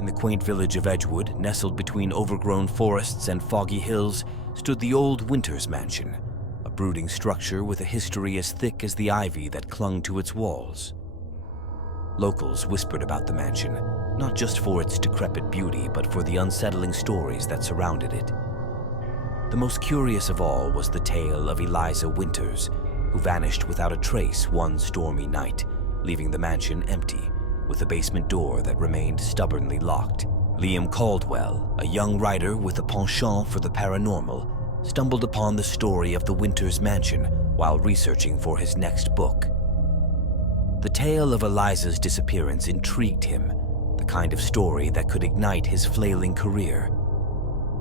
In the quaint village of Edgewood, nestled between overgrown forests and foggy hills, stood the old Winters Mansion, a brooding structure with a history as thick as the ivy that clung to its walls. Locals whispered about the mansion, not just for its decrepit beauty, but for the unsettling stories that surrounded it. The most curious of all was the tale of Eliza Winters, who vanished without a trace one stormy night, leaving the mansion empty, with a basement door that remained stubbornly locked. Liam Caldwell, a young writer with a penchant for the paranormal, stumbled upon the story of the Winters Mansion while researching for his next book. The tale of Eliza's disappearance intrigued him, the kind of story that could ignite his flailing career.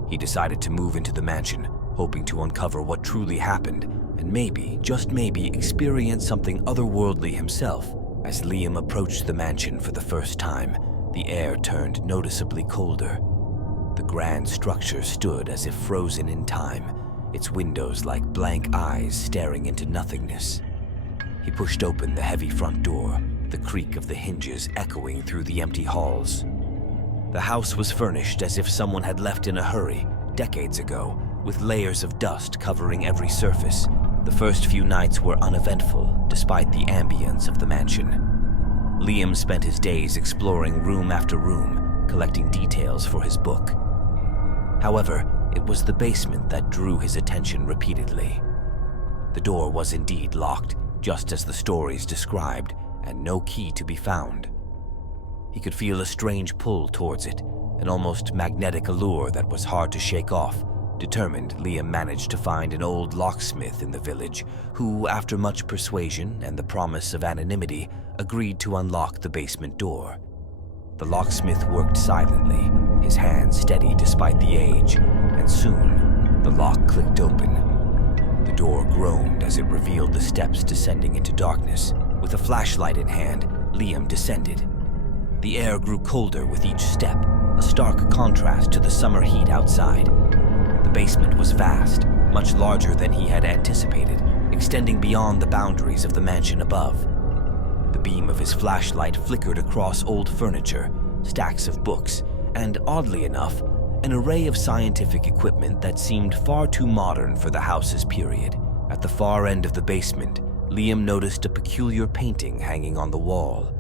He decided to move into the mansion, hoping to uncover what truly happened and maybe, just maybe, experience something otherworldly himself. As Liam approached the mansion for the first time, the air turned noticeably colder. The grand structure stood as if frozen in time, its windows like blank eyes staring into nothingness. He pushed open the heavy front door, the creak of the hinges echoing through the empty halls. The house was furnished as if someone had left in a hurry, decades ago, with layers of dust covering every surface. The first few nights were uneventful, despite the ambience of the mansion. Liam spent his days exploring room after room, collecting details for his book. However, it was the basement that drew his attention repeatedly. The door was indeed locked, just as the stories described, and no key to be found. He could feel a strange pull towards it, an almost magnetic allure that was hard to shake off. Determined, Liam managed to find an old locksmith in the village who, after much persuasion and the promise of anonymity, agreed to unlock the basement door. The locksmith worked silently, his hand steady despite the age, and soon the lock clicked open. The door groaned as it revealed the steps descending into darkness. With a flashlight in hand, Liam descended. The air grew colder with each step, a stark contrast to the summer heat outside. The basement was vast, much larger than he had anticipated, extending beyond the boundaries of the mansion above. The beam of his flashlight flickered across old furniture, stacks of books, and, oddly enough, an array of scientific equipment that seemed far too modern for the house's period. At the far end of the basement, Liam noticed a peculiar painting hanging on the wall.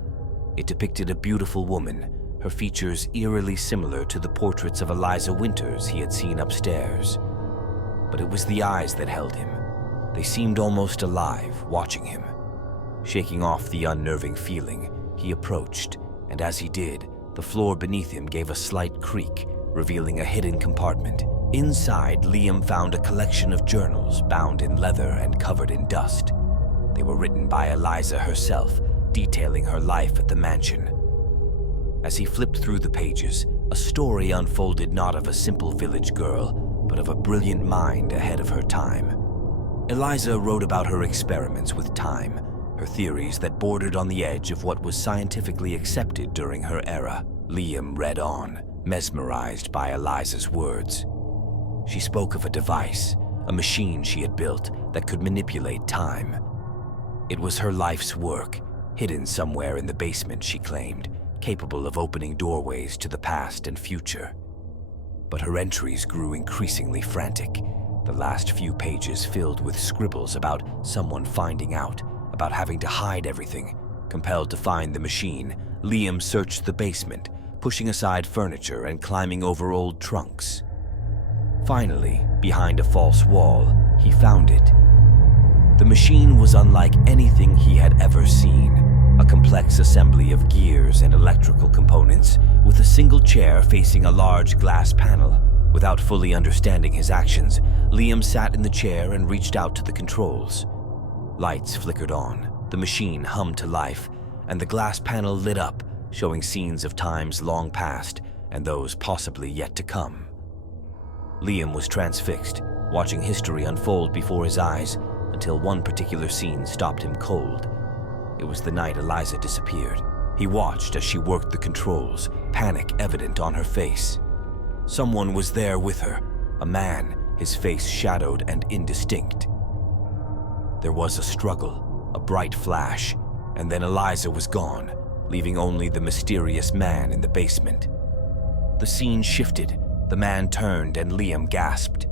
It depicted a beautiful woman, her features eerily similar to the portraits of Eliza Winters he had seen upstairs. But it was the eyes that held him. They seemed almost alive, watching him. Shaking off the unnerving feeling, he approached, and as he did, the floor beneath him gave a slight creak, revealing a hidden compartment. Inside, Liam found a collection of journals bound in leather and covered in dust. They were written by Eliza herself, detailing her life at the mansion. As he flipped through the pages, a story unfolded not of a simple village girl, but of a brilliant mind ahead of her time. Eliza wrote about her experiments with time, her theories that bordered on the edge of what was scientifically accepted during her era. Liam read on, mesmerized by Eliza's words. She spoke of a device, a machine she had built that could manipulate time. It was her life's work, hidden somewhere in the basement, she claimed, capable of opening doorways to the past and future. But her entries grew increasingly frantic, the last few pages filled with scribbles about someone finding out, about having to hide everything. Compelled to find the machine, Liam searched the basement, pushing aside furniture and climbing over old trunks. Finally, behind a false wall, he found it. The machine was unlike anything he had ever seen, a complex assembly of gears and electrical components, with a single chair facing a large glass panel. Without fully understanding his actions, Liam sat in the chair and reached out to the controls. Lights flickered on, the machine hummed to life, and the glass panel lit up, showing scenes of times long past and those possibly yet to come. Liam was transfixed, watching history unfold before his eyes, until one particular scene stopped him cold. It was the night Eliza disappeared. He watched as she worked the controls, panic evident on her face. Someone was there with her, a man, his face shadowed and indistinct. There was a struggle, a bright flash, and then Eliza was gone, leaving only the mysterious man in the basement. The scene shifted, the man turned, and Liam gasped.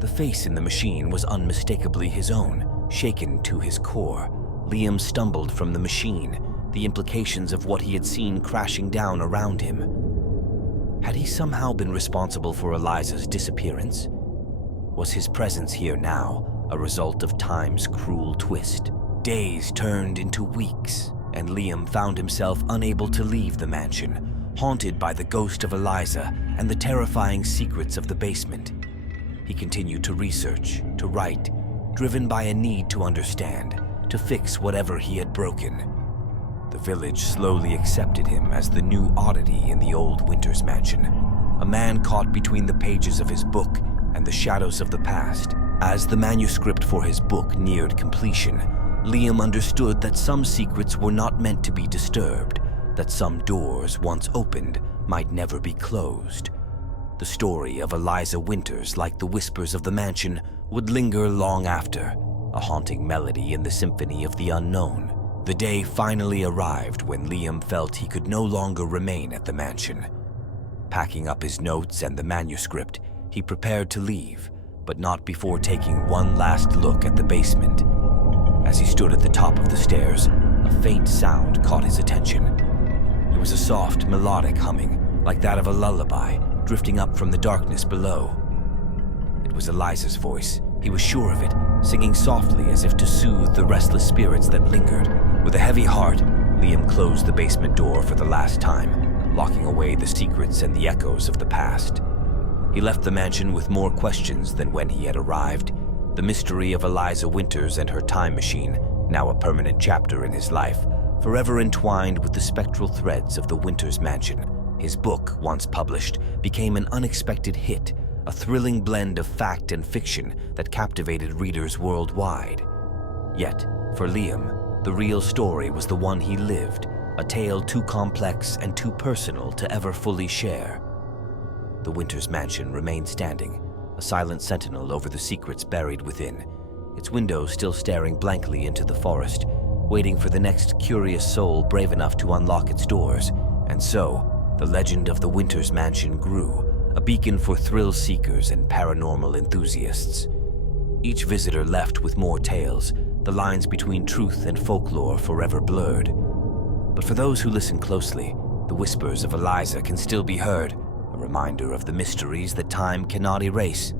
The face in the machine was unmistakably his own, shaken to his core. Liam stumbled from the machine, the implications of what he had seen crashing down around him. Had he somehow been responsible for Eliza's disappearance? Was his presence here now a result of time's cruel twist? Days turned into weeks, and Liam found himself unable to leave the mansion, haunted by the ghost of Eliza and the terrifying secrets of the basement. He continued to research, to write, driven by a need to understand, to fix whatever he had broken. The village slowly accepted him as the new oddity in the old Winters mansion, a man caught between the pages of his book and the shadows of the past. As the manuscript for his book neared completion, Liam understood that some secrets were not meant to be disturbed, that some doors, once opened, might never be closed. The story of Eliza Winters, like the whispers of the mansion, would linger long after, a haunting melody in the symphony of the unknown. The day finally arrived when Liam felt he could no longer remain at the mansion. Packing up his notes and the manuscript, he prepared to leave, but not before taking one last look at the basement. As he stood at the top of the stairs, a faint sound caught his attention. It was a soft, melodic humming, like that of a lullaby, drifting up from the darkness below. It was Eliza's voice. He was sure of it, singing softly as if to soothe the restless spirits that lingered. With a heavy heart, Liam closed the basement door for the last time, locking away the secrets and the echoes of the past. He left the mansion with more questions than when he had arrived. The mystery of Eliza Winters and her time machine, now a permanent chapter in his life, forever entwined with the spectral threads of the Winters mansion. His book, once published, became an unexpected hit, a thrilling blend of fact and fiction that captivated readers worldwide. Yet, for Liam, the real story was the one he lived, a tale too complex and too personal to ever fully share. The Winters mansion remained standing, a silent sentinel over the secrets buried within, its windows still staring blankly into the forest, waiting for the next curious soul brave enough to unlock its doors. And so, the legend of the Winters mansion grew, a beacon for thrill seekers and paranormal enthusiasts. Each visitor left with more tales, the lines between truth and folklore forever blurred. But for those who listen closely, the whispers of Eliza can still be heard, a reminder of the mysteries that time cannot erase.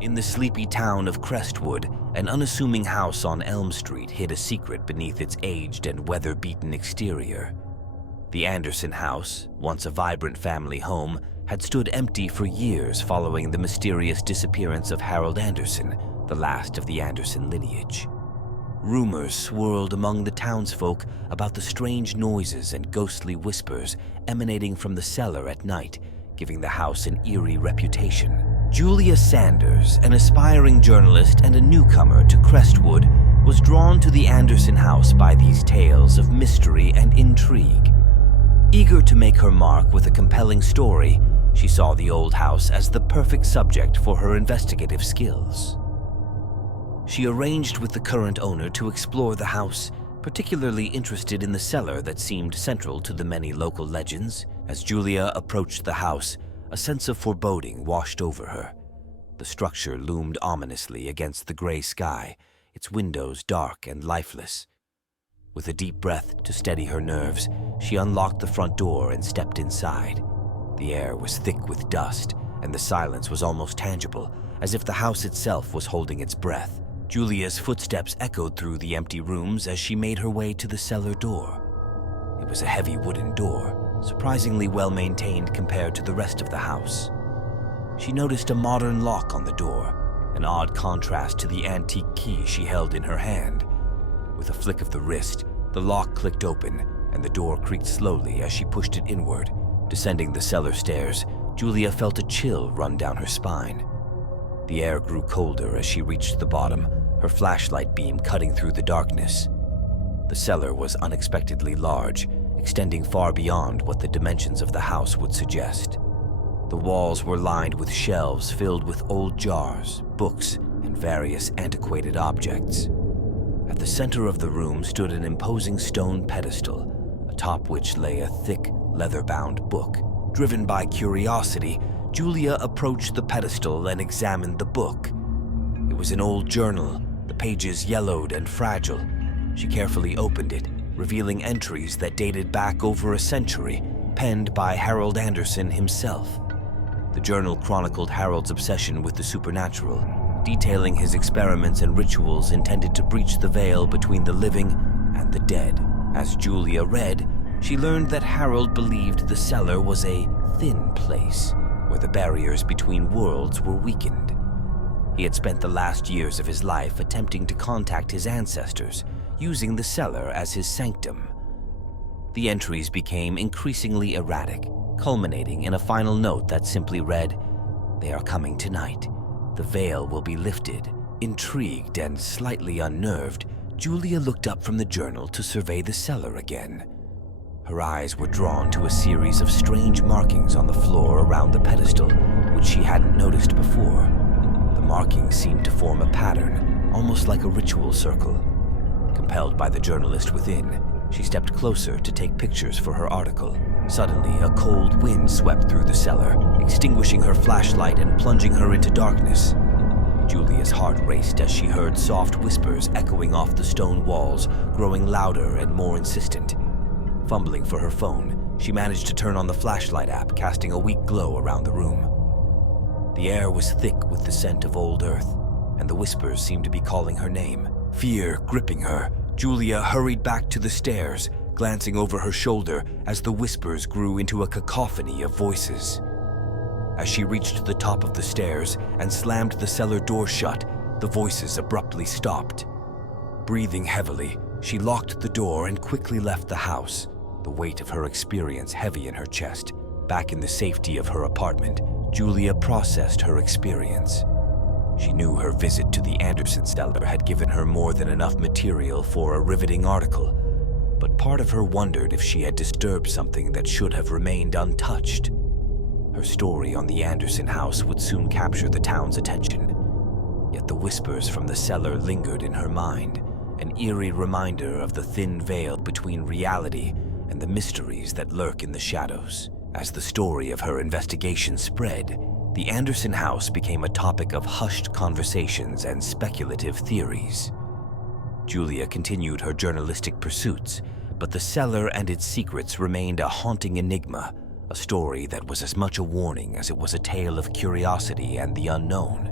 In the sleepy town of Crestwood, an unassuming house on Elm Street hid a secret beneath its aged and weather-beaten exterior. The Anderson house, once a vibrant family home, had stood empty for years following the mysterious disappearance of Harold Anderson, the last of the Anderson lineage. Rumors swirled among the townsfolk about the strange noises and ghostly whispers emanating from the cellar at night, giving the house an eerie reputation. Julia Sanders, an aspiring journalist and a newcomer to Crestwood, was drawn to the Anderson house by these tales of mystery and intrigue. Eager to make her mark with a compelling story, she saw the old house as the perfect subject for her investigative skills. She arranged with the current owner to explore the house, particularly interested in the cellar that seemed central to the many local legends. As Julia approached the house, a sense of foreboding washed over her. The structure loomed ominously against the gray sky, its windows dark and lifeless. With a deep breath to steady her nerves, she unlocked the front door and stepped inside. The air was thick with dust, and the silence was almost tangible, as if the house itself was holding its breath. Julia's footsteps echoed through the empty rooms as she made her way to the cellar door. It was a heavy wooden door, surprisingly well-maintained compared to the rest of the house. She noticed a modern lock on the door, an odd contrast to the antique key she held in her hand. With a flick of the wrist, the lock clicked open, and the door creaked slowly as she pushed it inward. Descending the cellar stairs, Julia felt a chill run down her spine. The air grew colder as she reached the bottom, her flashlight beam cutting through the darkness. The cellar was unexpectedly large, extending far beyond what the dimensions of the house would suggest. The walls were lined with shelves filled with old jars, books, and various antiquated objects. At the center of the room stood an imposing stone pedestal, atop which lay a thick, leather-bound book. Driven by curiosity, Julia approached the pedestal and examined the book. It was an old journal, the pages yellowed and fragile. She carefully opened it, revealing entries that dated back over a century, penned by Harold Anderson himself. The journal chronicled Harold's obsession with the supernatural, detailing his experiments and rituals intended to breach the veil between the living and the dead. As Julia read, she learned that Harold believed the cellar was a thin place, where the barriers between worlds were weakened. He had spent the last years of his life attempting to contact his ancestors, using the cellar as his sanctum. The entries became increasingly erratic, culminating in a final note that simply read, "They are coming tonight. The veil will be lifted." Intrigued and slightly unnerved, Julia looked up from the journal to survey the cellar again. Her eyes were drawn to a series of strange markings on the floor around the pedestal, which she hadn't noticed before. The markings seemed to form a pattern, almost like a ritual circle. Compelled by the journalist within, she stepped closer to take pictures for her article. Suddenly, a cold wind swept through the cellar, extinguishing her flashlight and plunging her into darkness. Julia's heart raced as she heard soft whispers echoing off the stone walls, growing louder and more insistent. Fumbling for her phone, she managed to turn on the flashlight app, casting a weak glow around the room. The air was thick with the scent of old earth, and the whispers seemed to be calling her name. Fear gripping her, Julia hurried back to the stairs, glancing over her shoulder as the whispers grew into a cacophony of voices. As she reached the top of the stairs and slammed the cellar door shut, the voices abruptly stopped. Breathing heavily, she locked the door and quickly left the house, the weight of her experience heavy in her chest. Back in the safety of her apartment, Julia processed her experience. She knew her visit to the Anderson cellar had given her more than enough material for a riveting article, but part of her wondered if she had disturbed something that should have remained untouched. Her story on the Anderson house would soon capture the town's attention, yet the whispers from the cellar lingered in her mind, an eerie reminder of the thin veil between reality and the mysteries that lurk in the shadows. As the story of her investigation spread, the Anderson house became a topic of hushed conversations and speculative theories. Julia continued her journalistic pursuits, but the cellar and its secrets remained a haunting enigma, a story that was as much a warning as it was a tale of curiosity and the unknown.